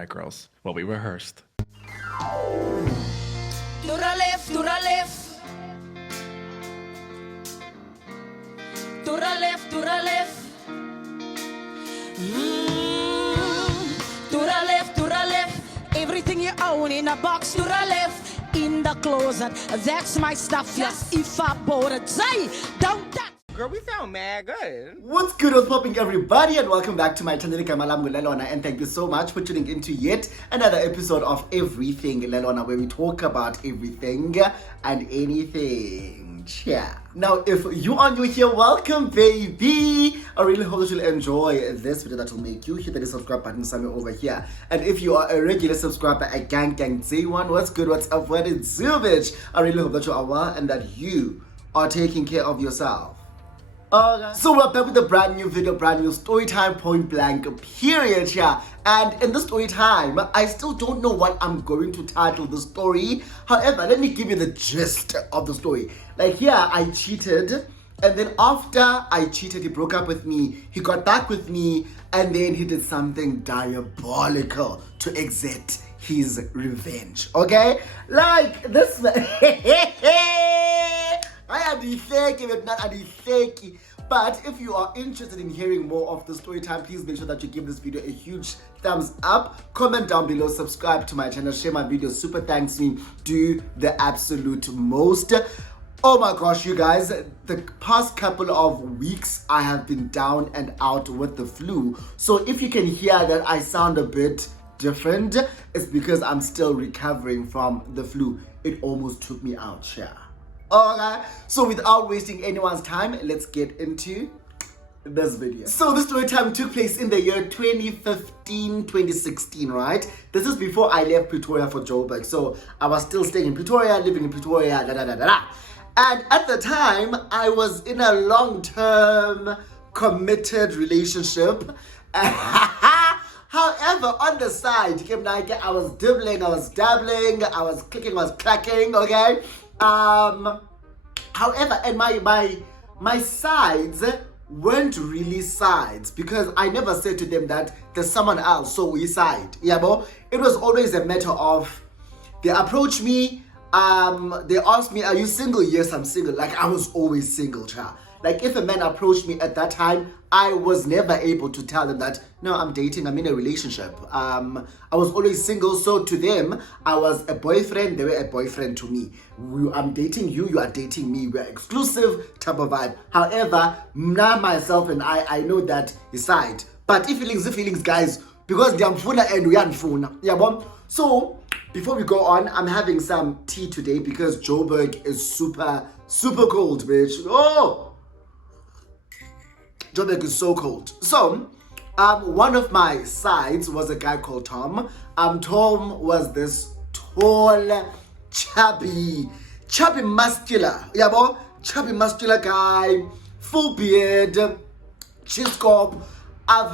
right, girls. Well, we rehearsed. To the left, to the left. To the left, to the left. To the left, to the left. Everything you own in a box. To the left, in the closet. That's my stuff. Yes, if I bought it, say, don't touch. Girl, we sound mad good. What's good, what's popping, everybody, and welcome back to my channel. And thank you so much for tuning into yet another episode of Everything Lelona, where we talk about everything and anything. Yeah. Now, if you are new here, welcome, baby. I really hope that you'll enjoy this video that will make you hit the subscribe button somewhere over here. And if you are a regular subscriber, a gang day one, what's good, what's up, what is do, bitch? I really hope that you are well and that you are taking care of yourself. Okay. So we're back with a brand new video, brand new story time, point blank period, yeah. And in the story time, I still don't know what I'm going to title the story. However, let me give you the gist of the story. Like, yeah, I cheated, and then after I cheated, he broke up with me, he got back with me, and then he did something diabolical to exert his revenge, okay? Like, this man. But if you are interested in hearing more of the story time, please make sure that you give this video a huge thumbs up, comment down below, subscribe to my channel, share my videos, super thanks me, do the absolute most. Oh my gosh, you guys, the past couple of weeks I have been down and out with the flu. So if you can hear that I sound a bit different, it's because I'm still recovering from the flu. It almost took me out, yeah. Alright, so without wasting anyone's time, let's get into this video. So this story time took place in the year 2015-2016, right? This is before I left Pretoria for Joburg. So I was still staying in Pretoria, living in Pretoria, And at the time, I was in a long-term committed relationship. However, on the side, I was dibbling, I was dabbling, I was clicking, I was clacking, okay? However, and my sides weren't really sides because I never said to them that there's someone else, so we side. Yeah, but it was always a matter of they approach me, they ask me, are you single? Yes, I'm single. Like, I was always single, child. Like, if a man approached me at that time, I was never able to tell them that, no, I'm dating, I'm in a relationship. I was always single, so to them, I was a boyfriend, they were a boyfriend to me. I'm dating you, you are dating me, we're exclusive type of vibe. However, now myself and I know that aside. But if feelings, guys, because they are mfuna and we are mfuna. Yeah, bon? So, before we go on, I'm having some tea today because Joburg is super cold, bitch. Oh! Joburg is so cold. So, one of my sides was a guy called Tom. Tom was this tall, chubby muscular, yeah, boy? Chubby muscular guy, full beard, chiscop. I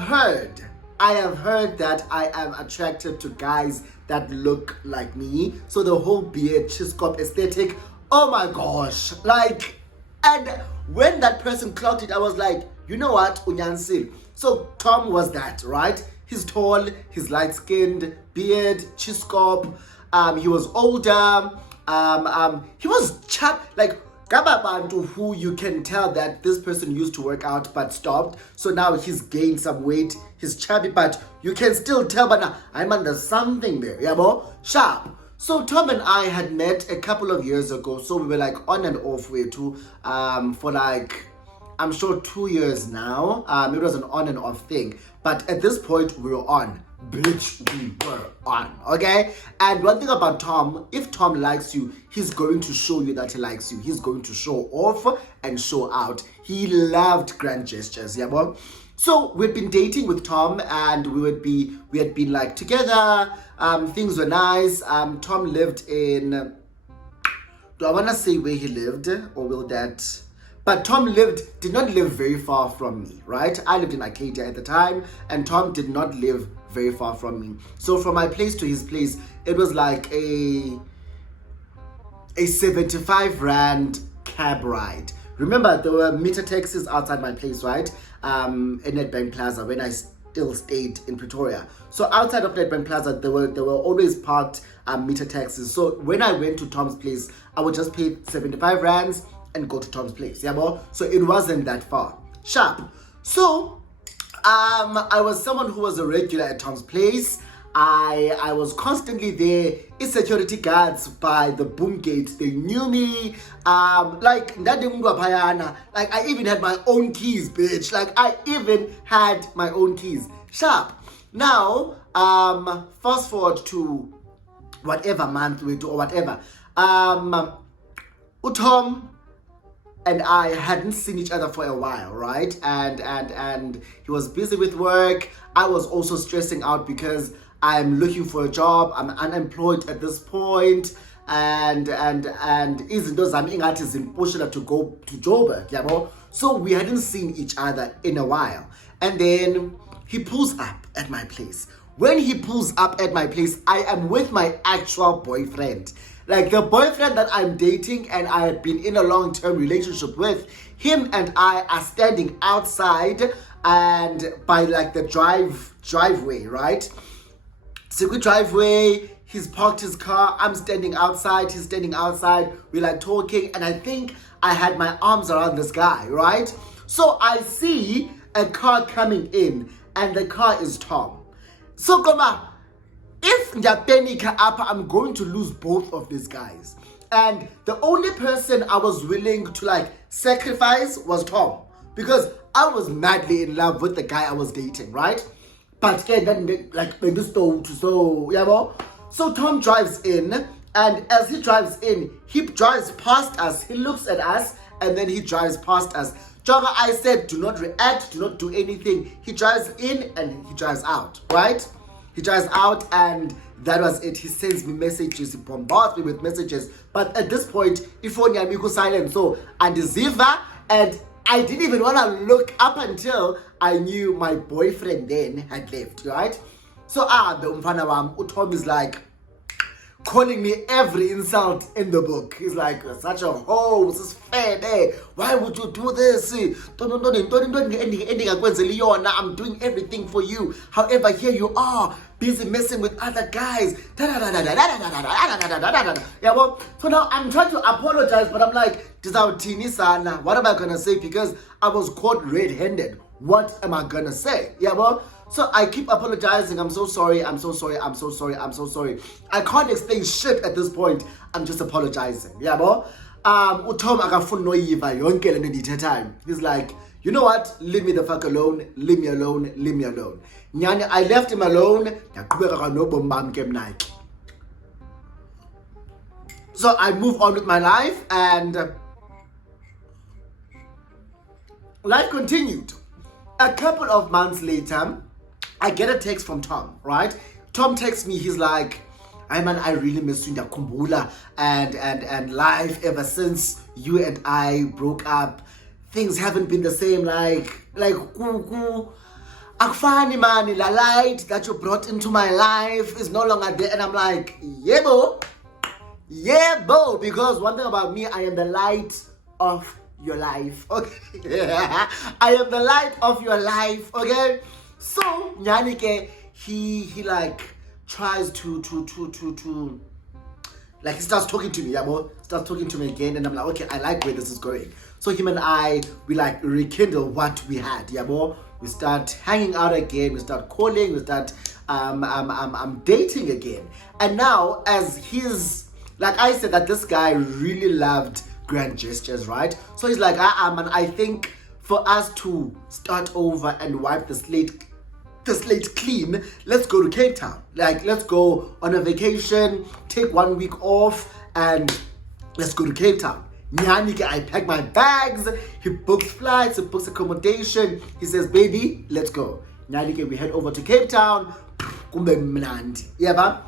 have heard that I am attracted to guys that look like me. So the whole beard, chiscop aesthetic, oh my gosh. Like, and when that person clocked it, I was like, you know what, Unyansil. So Tom was that, right? He's tall, he's light-skinned, beard, chiscop. He was older. He was like Gababantu, who you can tell that this person used to work out but stopped. So now he's gained some weight. He's chubby, but you can still tell, but now I'm under something there, yeah, bro? Sharp. So Tom and I had met a couple of years ago. So we were like on and off way too, for like, I'm sure 2 years now. It was an on and off thing. But at this point, we were on. Bitch, we were on, okay? And one thing about Tom, if Tom likes you, he's going to show you that he likes you. He's going to show off and show out. He loved grand gestures, yeah, boy? So we'd been dating with Tom and we had been like together. Things were nice. Tom lived in, do I want to say where he lived or will that? But Tom did not live very far from me, right? I lived in Arcadia at the time, and Tom did not live very far from me. So from my place to his place, it was like a 75 Rand cab ride. Remember, there were meter taxis outside my place, right? In Nedbank Plaza when I still stayed in Pretoria. So outside of Nedbank Plaza, there were always parked meter taxis. So when I went to Tom's place, I would just pay 75 rands and go to Tom's place. Yeah, bro? So it wasn't that far. Sharp. So I was someone who was a regular at Tom's place. I was constantly there. It's security guards by the boom gate. They knew me. Like I even had my own keys, bitch. Like I even had my own keys. Sharp. Now, fast forward to whatever month we do or whatever. Utom and I hadn't seen each other for a while, right? And he was busy with work. I was also stressing out because I'm looking for a job. I'm unemployed at this point, and izinto zami ingathi zimpushela to go to Joburg, yabo. So we hadn't seen each other in a while, and then he pulls up at my place. When he pulls up at my place, I am with my actual boyfriend. Like the boyfriend that I'm dating and I have been in a long-term relationship with, him and I are standing outside and by like the driveway, right? So we driveway, he's parked his car, I'm standing outside, he's standing outside, we're like talking, and I think I had my arms around this guy, right? So I see a car coming in and the car is Tom. So Koma, if Njapenika Apa, I'm going to lose both of these guys. And the only person I was willing to like sacrifice was Tom. Because I was madly in love with the guy I was dating, right? But then like so Tom drives in, and as he drives in, he drives past us, he looks at us, and then he drives past us. Jogger, I said, do not react, do not do anything. He drives in and he drives out, right? He drives out and that was it. He sends me messages, he bombards me with messages. But at this point, phone yami silent. So andiziva, and I didn't even want to look up until I knew my boyfriend then had left, right? So the umfana wam, Utom is like calling me every insult in the book. He's like, such a hoe, this is fair, eh? Why would you do this? I'm doing everything for you. However, here you are, busy messing with other guys. Yeah, well, so now I'm trying to apologize, but I'm like, what am I gonna say? Because I was caught red-handed. What am I gonna say? Yeah, well, so I keep apologizing. I'm so sorry. I'm so sorry. I'm so sorry. I'm so sorry. I can't explain shit at this point. I'm just apologizing. Yeah, bro. Utom akafuna noyiva yonke le ndithethayo. He's like, you know what? Leave me the fuck alone. Leave me alone. Leave me alone. Nyani, I left him alone. So I move on with my life, and life continued. A couple of months later, I get a text from Tom, right? Tom texts me, he's like, I man, I really miss you, Kumbula, and life ever since you and I broke up, things haven't been the same, like akufani man, la light that you brought into my life is no longer there. And I'm like, yeah, bo, because one thing about me, I am the light of your life, okay? I am the light of your life, okay? So Nyanike, he like tries to like he starts talking to me, starts talking to me again, and I'm like, okay, I like where this is going. So him and I, we like rekindle what we had, we start hanging out again, we start calling, we start I'm dating again. And now, as he's like, I said that this guy really loved grand gestures, right? So he's like, man, I think for us to start over and wipe the slate clean, let's go to Cape Town. Like, let's go on a vacation, take 1 week off, and let's go to Cape Town. Nyanike, I pack my bags, he books flights, he books accommodation, he says, baby, let's go. Nyanike, we head over to Cape Town. Kumbe mnandi. Yeah,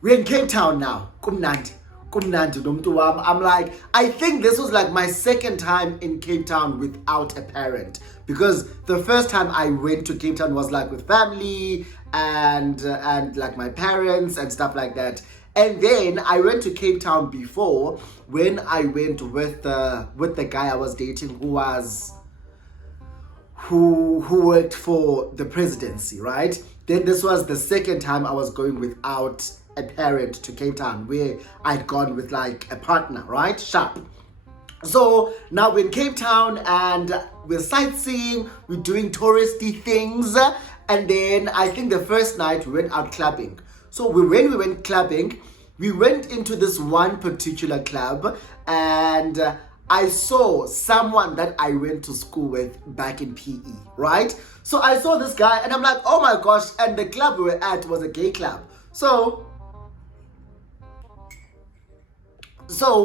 we're in Cape Town now. Kumnandi. I'm like, I think this was like my second time in Cape Town without a parent, because the first time I went to Cape Town was like with family and like my parents and stuff like that. And then I went to Cape Town before, when I went with the guy I was dating, who was who worked for the presidency, right? Then this was the second time I was going without a parent to Cape Town, where I'd gone with like a partner, right? Sharp. So now we're in Cape Town and we're sightseeing, we're doing touristy things, and then I think the first night we went out clubbing. So when we went clubbing, we went into this one particular club, and I saw someone that I went to school with back in PE, right? So I saw this guy and I'm like, oh my gosh, and the club we were at was a gay club. So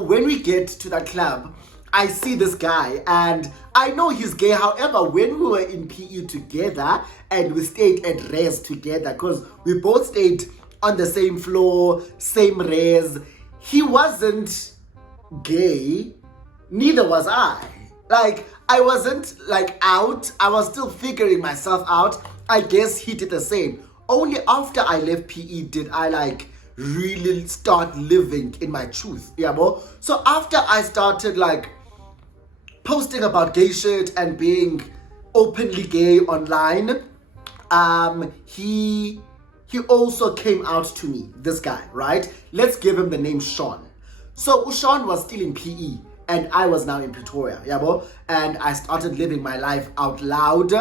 when we get to that club, I see this guy and I know he's gay. However, when we were in PE together and we stayed at res together, because we both stayed on the same floor, same res, he wasn't gay, neither was I. Like, I wasn't like out, I was still figuring myself out. I guess he did the same. Only after I left PE did I like really start living in my truth. Yeah, bro. So after I started like posting about gay shit and being openly gay online, he also came out to me, this guy, right? Let's give him the name Sean. So Sean was still in PE and I was now in Pretoria, yeah, bro? And I started living my life out loud,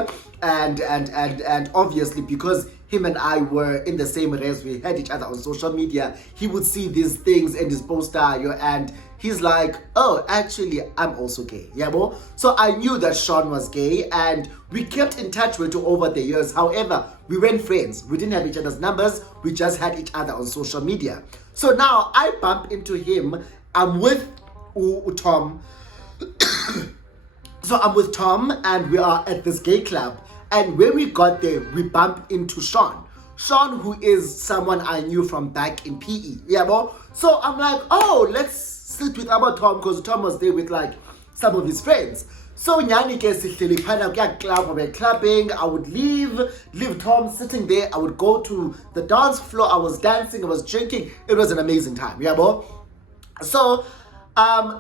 and obviously because him and I were in the same res, we had each other on social media, he would see these things in his poster, and he's like, oh, actually, I'm also gay, yeah, bro? So I knew that Sean was gay, and we kept in touch with him over the years. However, we weren't friends. We didn't have each other's numbers. We just had each other on social media. So now I bump into him. I'm with Tom. So I'm with Tom and we are at this gay club. And when we got there, we bumped into Sean. Sean, who is someone I knew from back in PE. Yeah, bro? So I'm like, oh, let's sit with our Tom, because Tom was there with like some of his friends. So nyani ke sihleli phana kuya club, we're clubbing. I would leave Tom sitting there. I would go to the dance floor. I was dancing, I was drinking. It was an amazing time. Yeah, bro? So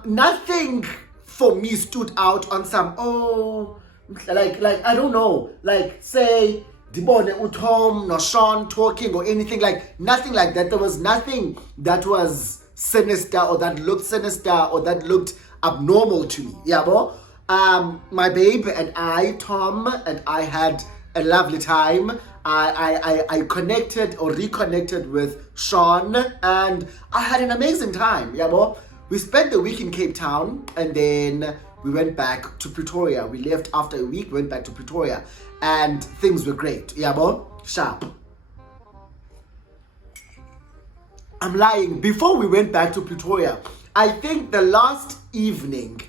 nothing for me stood out on some, like I don't know, like say Dibone Utom no Sean talking or anything, like nothing like that. There was nothing that was sinister or that looked sinister or that looked abnormal to me. Yeah, bro? My babe and I, Tom and I, had a lovely time. I connected or reconnected with Sean and I had an amazing time. Yeah, bro? We spent the week in Cape Town and then we went back to Pretoria. We left after a week, went back to Pretoria, and things were great. Yeah, bro? Sharp. I'm lying. Before we went back to Pretoria, I think the last evening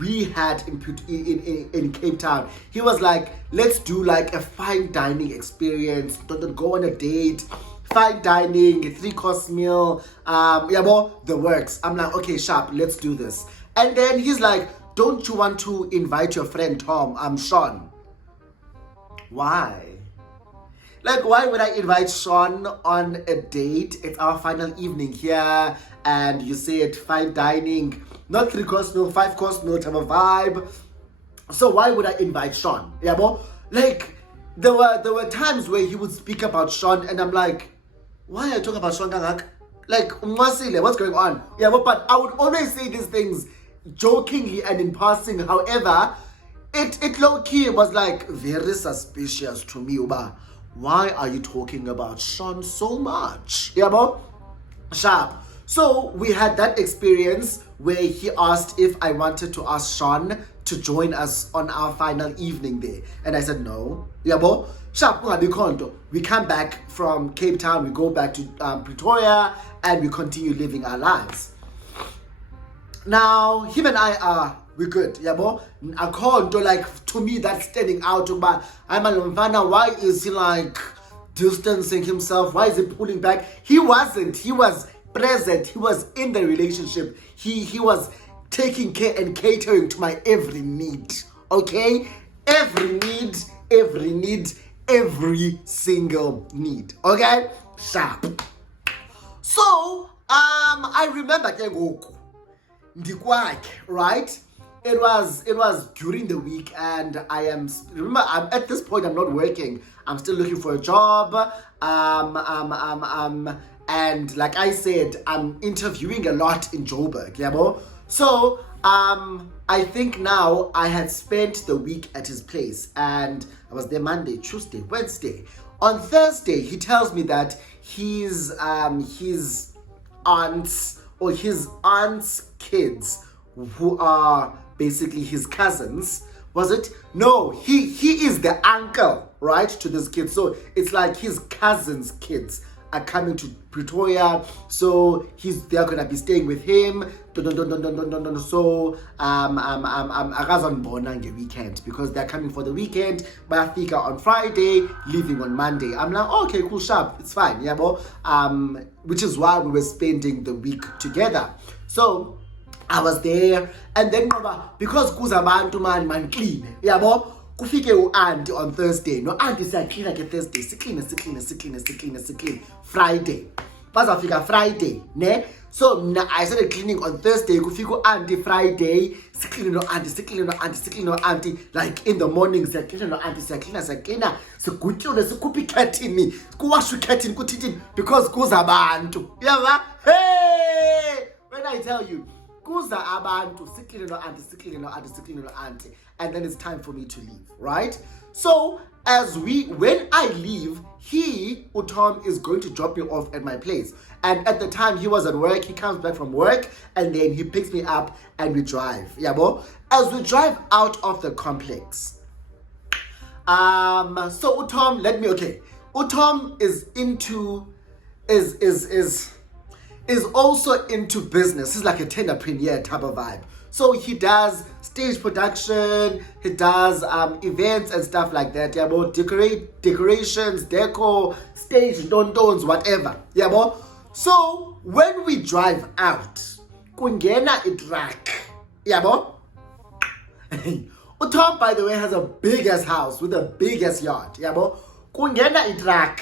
we had in Cape Town, he was like, let's do like a fine dining experience. Don't go on a date. Fine dining, a 3-course meal, yeah, bro, the works. I'm like, okay, sharp, let's do this. And then he's like, don't you want to invite your friend Tom? I'm Sean. Why? Like, why would I invite Sean on a date? It's our final evening here, and you said fine dining, not 3-course meal, 5-course meal type of vibe. So why would I invite Sean? Yeah, bro? Like, there were times where he would speak about Sean, and I'm like, why are you talking about Sean Gangak? Like, what's going on? Yeah, but I would always say these things jokingly and in passing. However, it low-key was like very suspicious to me. Uba, why are you talking about Sean so much? Yeah, bro? Sharp. So we had that experience where he asked if I wanted to ask Sean to join us on our final evening there. And I said no. Yeah, bro? Sharp. We come back from Cape Town, we go back to Pretoria, and we continue living our lives. Now, him and I we're good, yeah, bro? I can't, like, to me, that's standing out. But I'm a Lomvana, why is he like distancing himself? Why is he pulling back? He wasn't. He was present. He was in the relationship. He was taking care and catering to my every need. Okay? Every need, every single need. Okay? Sharp. So, I remember Ndikwak, right? it was during the week, and remember, at this point I'm not working. I'm still looking for a job. And like I said, I'm interviewing a lot in Joburg, yabo. So I think now I had spent the week at his place, and I was there Monday, Tuesday, Wednesday. On Thursday, he tells me that his aunts or his aunt's kids, who are basically his cousins, was it? No, he is the uncle, right, to this kid. So it's like his cousin's kids are coming to Pretoria, so they're gonna be staying with him. So akazonibona nge-weekend because they're coming for the weekend. Bayafika on Friday, leaving on Monday. I'm like, okay, cool, sharp, it's fine, yabo. Which is why we were spending the week together. So I was there, and then because kuzabantu man clean, yabo. Kufike u-auntie on Thursday. No, auntie siyaklina ke Thursday. Sikline. Friday. Bazafika Friday, ne? So I started cleaning on Thursday. Kufike u-auntie Friday. Sikline no auntie. Like in the morning, siyaklina no auntie. Siyaklina. Sigutyule, sikhuphe ikhathini. Kuwashwe ikhathini, kuthithini. Because kuzabantu. Yaba? Hey! When I tell you, kuza abantu, sikline no auntie. And then it's time for me to leave, right? So when I leave, Tom is going to drop me off at my place. And at the time he was at work, he comes back from work, and then he picks me up and we drive. Yabo? As we drive out of the complex, so Utom is also into business. He's like a tenderpreneur type of vibe. So he does stage production, he does events and stuff like that. Yabo, decorations, decor, stage dondons, whatever. Yabo. So when we drive out, kungena itrak. Yabo. Utom, by the way, has a big ass house with a big ass yard. Yabo. Kungena itrak.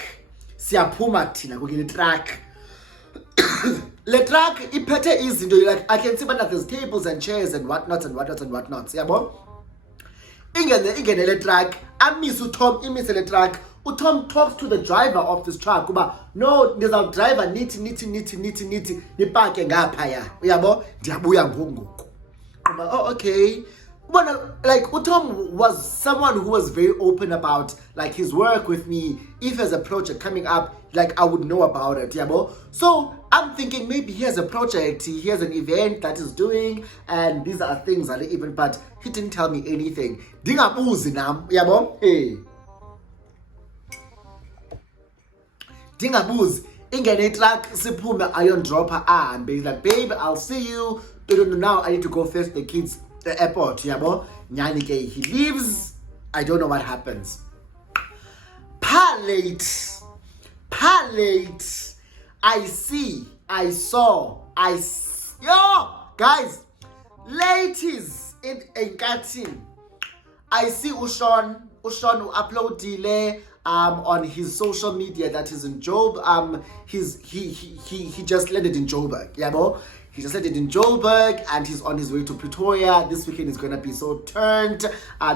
Siyaphuma thina kungena itrak. Le truck iphethe izinto, like I can see that there's tables and chairs and whatnots. Yabo? Ingene le truck, amise uTom, imise le truck. uTom talks to the driver of this truck kuba no, there's a driver nithi nipake ngaphaya. Uyabo? Ndiyabuya ngoku. Oh, okay. But like uTom was someone who was very open about like his work with me. If there's a project coming up, like I would know about it, yabo. So I'm thinking maybe he has a project, he has an event that he's doing, and these are things that even, but he didn't tell me anything. Dingabuzi nam, yabo. Hey. Dingabuzi. Ingene truck siphume iron dropper and be like, babe, I'll see you. Now I need to go fetch the kids the airport, yabo. Nyani ke he leaves. I don't know what happens. Palate. Yo, guys, ladies in Enkatin. I see Ushon uploadile on his social media that is in Job. He just landed in Joburg, yabo. He just landed in Joburg and he's on his way to Pretoria. This weekend is gonna be so turned.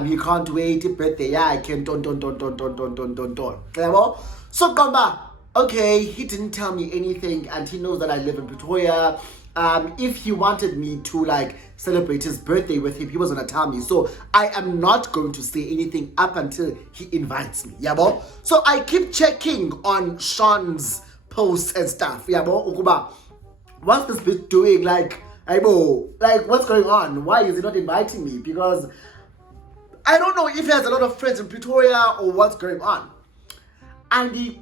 He can't wait. Birthday, yeah, I can don. So Gamba, okay, he didn't tell me anything and he knows that I live in Pretoria. If he wanted me to like celebrate his birthday with him, he was gonna tell me. So I am not going to say anything up until he invites me. Yabo? So I keep checking on Sean's posts and stuff. Yabo? Ukuba, what's this bitch doing? Like what's going on? Why is he not inviting me? Because I don't know if he has a lot of friends in Pretoria or what's going on. And the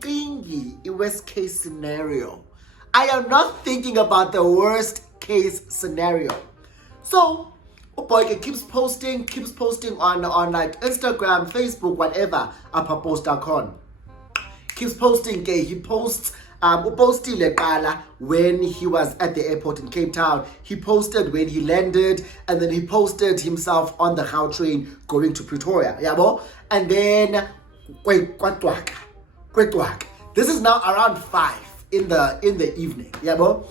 worst case scenario. I am not thinking about the worst case scenario. So, boy keeps posting on like Instagram, Facebook, whatever, apapost.com. Keeps posting, he posts upostile qala when he was at the airport in Cape Town. He posted when he landed, and then he posted himself on the Gautrain going to Pretoria. Yabo? And then this is now around 5 in the evening. Yabo?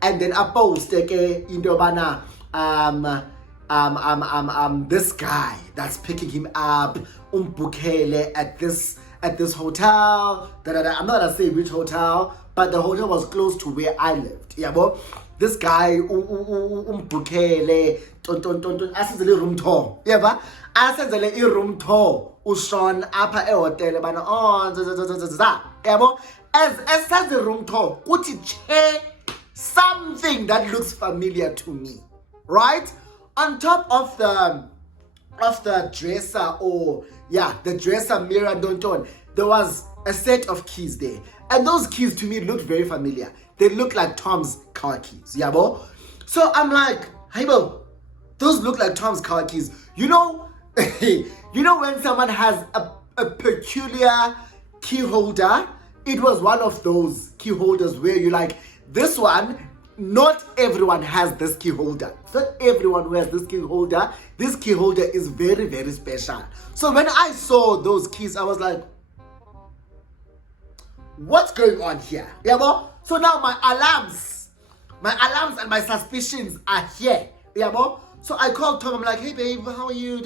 And then I post into bana this guy that's picking him up, Bukele at this hotel. I'm not gonna say which hotel, but the hotel was close to where I lived. Yabo, this guy Bukele asenzele room tour. Yaba, asenzele room tour. Ushon apa hotel bana yabo, as the room tour, kuti che something that looks familiar to me, right? On top of the dresser, the dresser mirror don't there was a set of keys there, and those keys to me looked very familiar. They looked like Tom's car keys, yabo. So I'm like, hey bro, those look like Tom's car keys. You know, you know when someone has a peculiar key holder. It was one of those key holders where you like, this one, not everyone has this key holder. Not everyone who has this key holder. This key holder is very, very special. So when I saw those keys, I was like, what's going on here? Yeah, bro? So now my alarms and my suspicions are here. Yeah, bro? So I called Tom. I'm like, hey babe, how are you?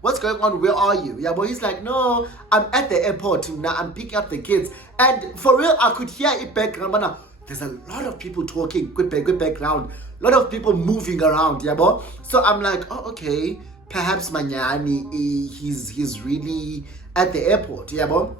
What's going on? Where are you? Yeah, but he's like, no, I'm at the airport now. I'm picking up the kids. And for real, I could hear it background. But now there's a lot of people talking. Good background. A lot of people moving around. Yeah, bro. So I'm like, oh, okay. Perhaps Manyani, he's really at the airport. Yeah, bro.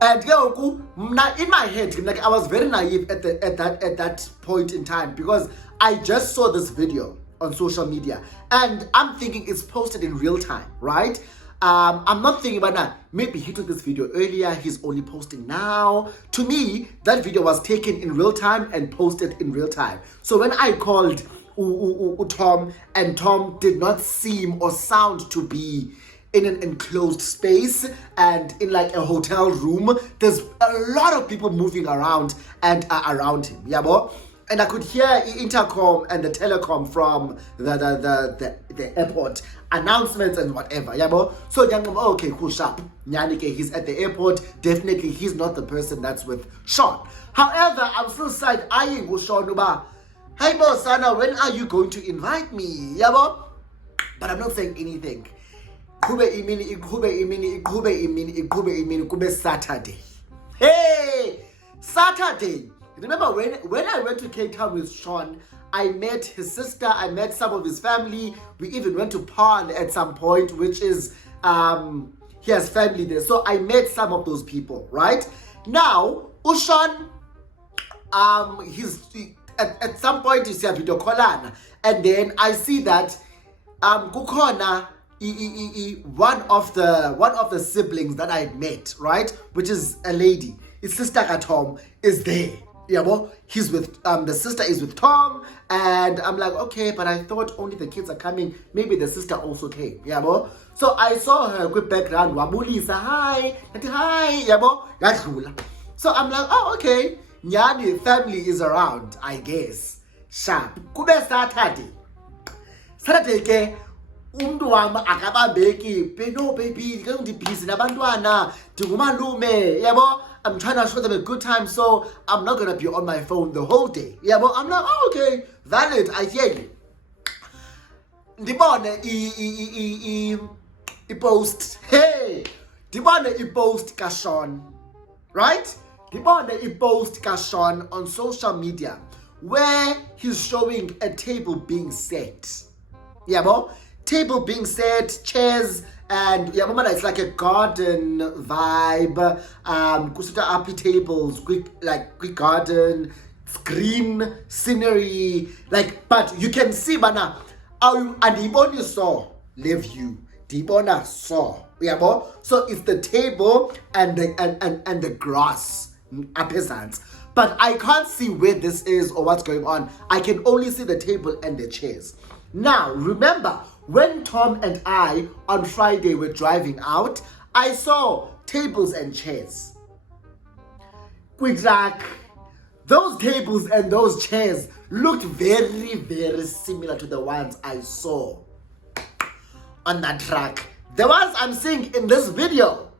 And in my head, like I was very naive at that point in time, because I just saw this video on social media and I'm thinking it's posted in real time, right? I'm not thinking about now, maybe he took this video earlier, he's only posting now. To me, that video was taken in real time and posted in real time. So when I called Tom, and Tom did not seem or sound to be in an enclosed space and in like a hotel room, there's a lot of people moving around and around him, yeah, boy? And I could hear intercom and the telecom from the airport announcements and whatever, yeah, bro. So okay, cool, sharp. Nyanike, he's at the airport. Definitely, he's not the person that's with Sean. However, I'm still side-eyeing with Sean. Hey, boss, Sana, when are you going to invite me, yeah, bro? But I'm not saying anything. Saturday. Hey, Saturday. Remember when I went to Cape Town with Sean, I met his sister, I met some of his family. We even went to Paarl at some point, which is he has family there. So I met some of those people, right? Now, Ushan, at some point he's a video call, and then I see that Kukona, one of the siblings that I had met, right, which is a lady, his sister Tom, is there. Yeah, well, he's with the sister is with Tom, and I'm like, okay, but I thought only the kids are coming. Maybe the sister also came. Yeah, well. So I saw her quick background. Wabulisa, hi, yeah, well. So I'm like, oh, okay. Nyani family is around, I guess. Sharp. Kube Saturday. Saturday ke. Umntu wami akabambeki. No baby, ngeke ndibhizi nabantwana. Ndingumalume, yabo. I'm trying to show them a good time, so I'm not gonna be on my phone the whole day. Yeah, but I'm like, oh, okay, valid, I hear you. Dibone I post, hey, Dibone I post Kashon, right? Dibone I post Kashon on social media where he's showing a table being set. Yeah, but table being set, chairs. And yeah, mama, it's like a garden vibe. Kusuta api tables, quick garden, green scenery. Like, but you can see, bana, and Ibon saw live you. Dibona saw. Yeah, bo? So it's the table and the grass, peasants. But I can't see where this is or what's going on. I can only see the table and the chairs. Now, remember, when Tom and I on Friday were driving out, I saw tables and chairs. Quick like, those tables and those chairs looked very, very similar to the ones I saw on that track. The ones I'm seeing in this video.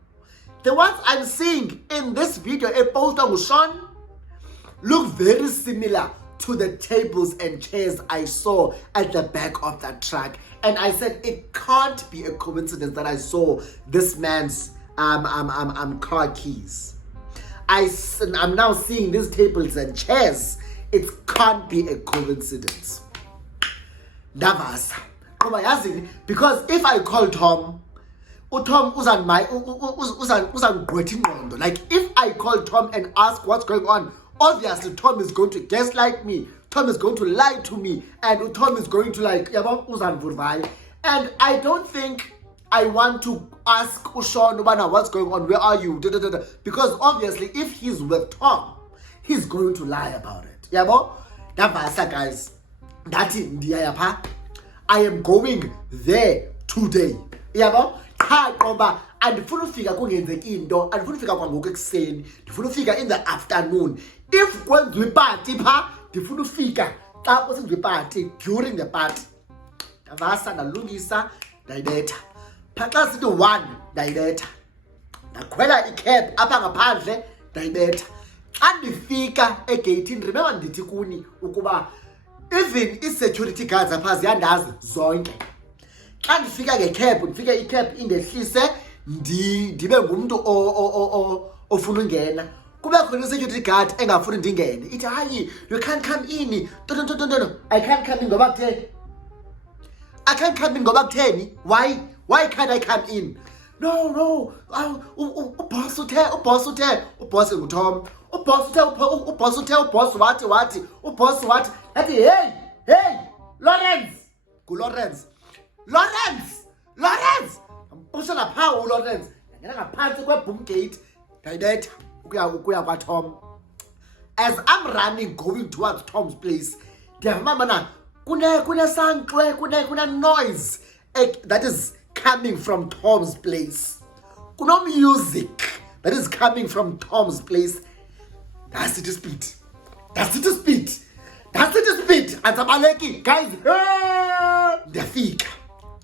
The ones I'm seeing in this video, a poster with Sean, look very similar to the tables and chairs I saw at the back of that truck. And I said, it can't be a coincidence that I saw this man's car keys. I'm now seeing these tables and chairs. It can't be a coincidence. Davasa. Because if I call Tom, Tom like if I call Tom and ask what's going on, obviously Tom is going to gaslight me. Tom is going to lie to me, and Tom is going to like and I don't think I want to ask Ushawn what's going on, where are you? Because obviously if he's with Tom, he's going to lie about it. Davasa, guys. That's it. I am going there today. Ngoba andifuna ufika kungenzeki into, andifuna ufika kwangoku ekuseni, ndifuna ufika in the afternoon. If kwenziwe iparty pha, ndifuna ufika xa kusenziwe iparty during the party. Ndavasa ndalungisa ndayibetha. Pha xa sithi 1 ndayibetha. Ndakhwela icab apha ngaphandle ndayibetha. Xa ndifika egeyithini, remember ndithi kuni ukuba even i-security guards apha ziyandazi zonke. Xa ndifika ngecab, ndifike icab indehlise ndibe ngumntu ofuna ungena. Kube khona i-security guard engafuni ndingene. Ithi hayi, you can't come in. No. I can't come in ngoba kutheni? I can't come in ngoba kutheni? Why can't I come in? No. Uboss nguTom. Uboss wathi. Uboss wathi. Athi hey, Lawrence. Ngambusha lapha uLawrence. Ngena ngaphansi kweboom gate. Ndayibetha ukuya kwaTom. As I'm running going towards Tom's place, ndiyavuma kuna noise that is coming from Tom's place. Kuna music that is coming from Tom's place. That's it speed. Anzabaleki, guys. Ndiyafika.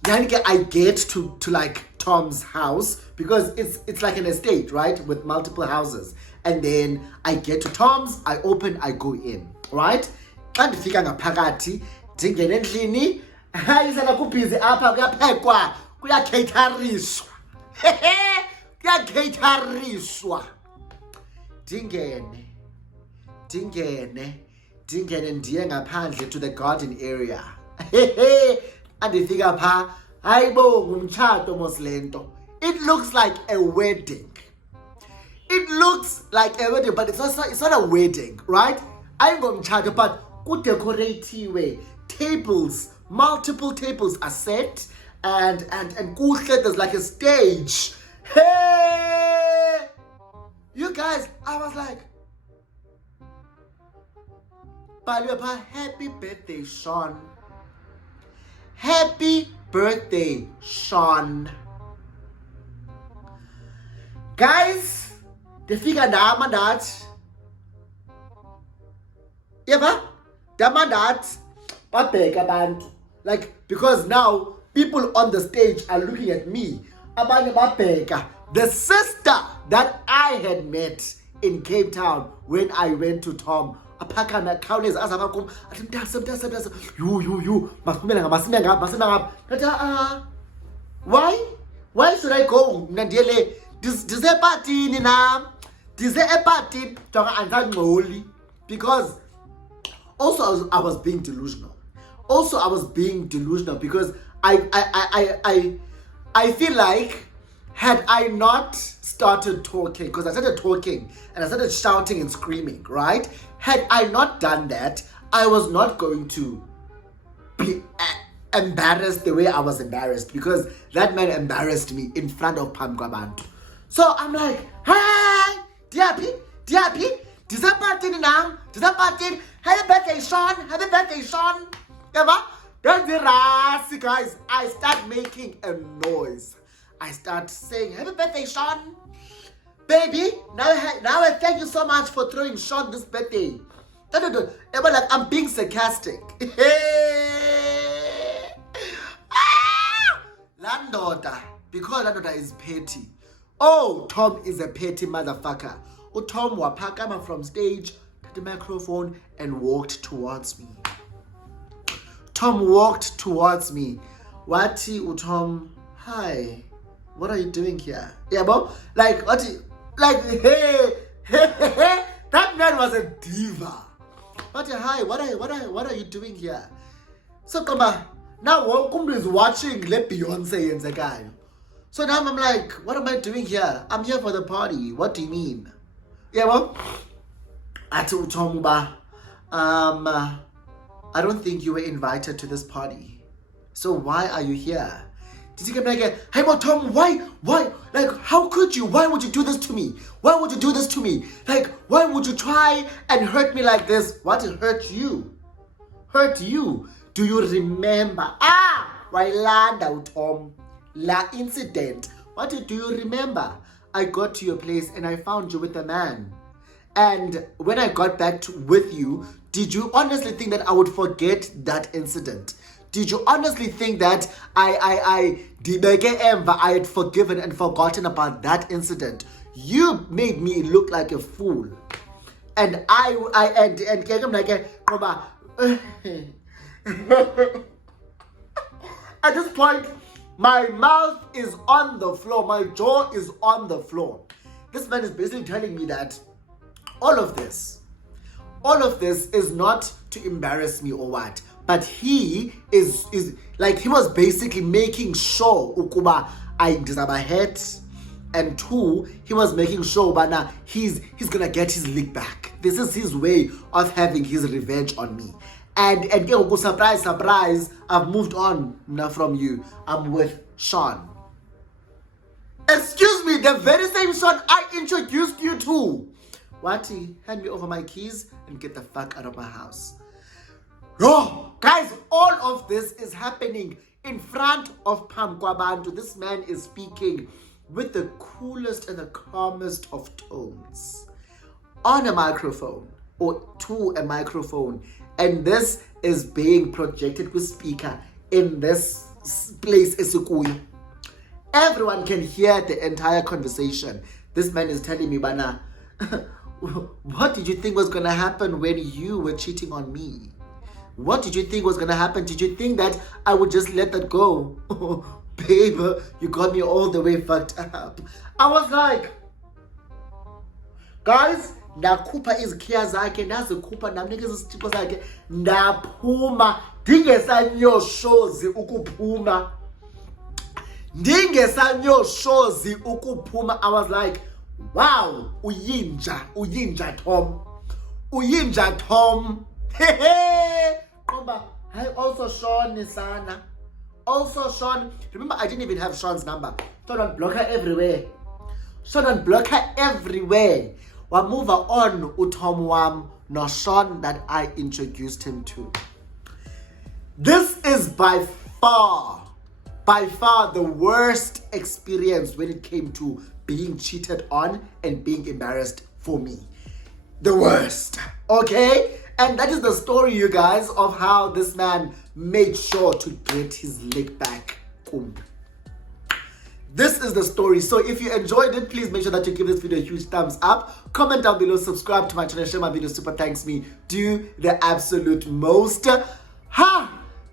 I get to like Tom's house because it's like an estate, right, with multiple houses. And then I get to Tom's, I open, I go in, right? Xa ndifika ngaphakathi, ndingena endlini, hayi sana kubhizi apha kuyaphekwa, kuyacaterishwa. Kuyacaterishwa. Ndingene ndiye ngaphandle to the garden area. Andifika pha, hayibo ngumtshato moslento. It looks like a wedding. But it's not a wedding, right? Ayingomtshato, but kudecoratiwe. Tables, multiple tables are set, and kuhle, there's like a stage. Hey, you guys, I was like, happy birthday, Sean. Happy birthday, Sean. Guys, the figure that. Like, because now people on the stage are looking at me. The sister that I had met in Cape Town when I went to Tom. Why should I go? Because also I was being delusional. Because I feel like had I not started talking, because I started talking and I started shouting and screaming, right? Had I not done that, I was not going to be embarrassed the way I was embarrassed, because that man embarrassed me in front of Pam Kwabantu. So I'm like, hi, Diapi, happy birthday, Sean. Then the rasi, guys, I start making a noise. I start saying, happy birthday, Sean. Baby, now I thank you so much for throwing Sean this birthday. Like, I'm being sarcastic. Landota, because Landota is petty. Oh, Tom is a petty motherfucker. Tom wapakama from stage. the microphone and walked towards me. Tom walked towards me. Wati uTom, hi, what are you doing here? Yeah, bro. Like, Wati, like, hey, that man was a diva. Wati, hi, what are you doing here? So come on. Now Kumbi is watching let Beyonce and the guy. So now I'm like, what am I doing here? I'm here for the party. What do you mean? Yeah, well, Ati uTom, I don't think you were invited to this party. So why are you here? Did you get like, hey, but Tom, why? Like, how could you? Why would you do this to me? Why would you do this to me? Like, why would you try and hurt me like this? What hurt you? Hurt you? Do you remember? Wailanda Tom, la incident. What do you remember? I got to your place and I found you with a man. And when I got back with you, did you honestly think that I would forget that incident? Did you honestly think that I had forgiven and forgotten about that incident? You made me look like a fool. And I'm like, at this point, my mouth is on the floor. My jaw is on the floor. This man is basically telling me that all of this is not to embarrass me or what, but he is like, he was basically making sure ukuba I deserve a hit, and two, he was making sure but now he's gonna get his lick back. This is his way of having his revenge on me. And surprise, I've moved on now from you. I'm with Sean. Excuse me, the very same Sean I introduced you to. Wati, hand me over my keys and get the fuck out of my house. Oh, guys, all of this is happening in front of Pam Kwabantu. This man is speaking with the coolest and the calmest of tones on a microphone or to a microphone. And this is being projected with speaker in this place, Esukui. Everyone can hear the entire conversation. This man is telling me, Bana, what did you think was going to happen when you were cheating on me? What did you think was going to happen? Did you think that I would just let that go? Oh, babe, you got me all the way fucked up. I was like, guys, ndakhupha izikhiya zakhe ndazikhupha ndamnika izithixo zakhe ndaphuma ndingesanyoshozi ukuphuma. Ndingesanyoshozi ukuphuma. I was like, wow, uyinja Tom. Uyinja Tom. Hey, I also Sean sana. Also Sean. Remember, I didn't even have Sean's number. Sean on block her everywhere. Sean on block her everywhere. We'll move on uTom wam no Sean that I introduced him to. This is by far the worst experience when it came to being cheated on and being embarrassed for me. The worst. Okay? And that is the story, you guys, of how this man made sure to get his lick back. This is the story. So if you enjoyed it, please make sure that you give this video a huge thumbs up. Comment down below, subscribe to my channel, share my video, super thanks me. Do the absolute most.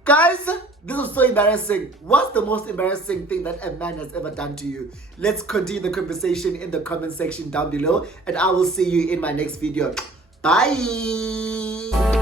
Guys, this was so embarrassing. What's the most embarrassing thing that a man has ever done to you? Let's continue the conversation in the comment section down below, and I will see you in my next video. Bye.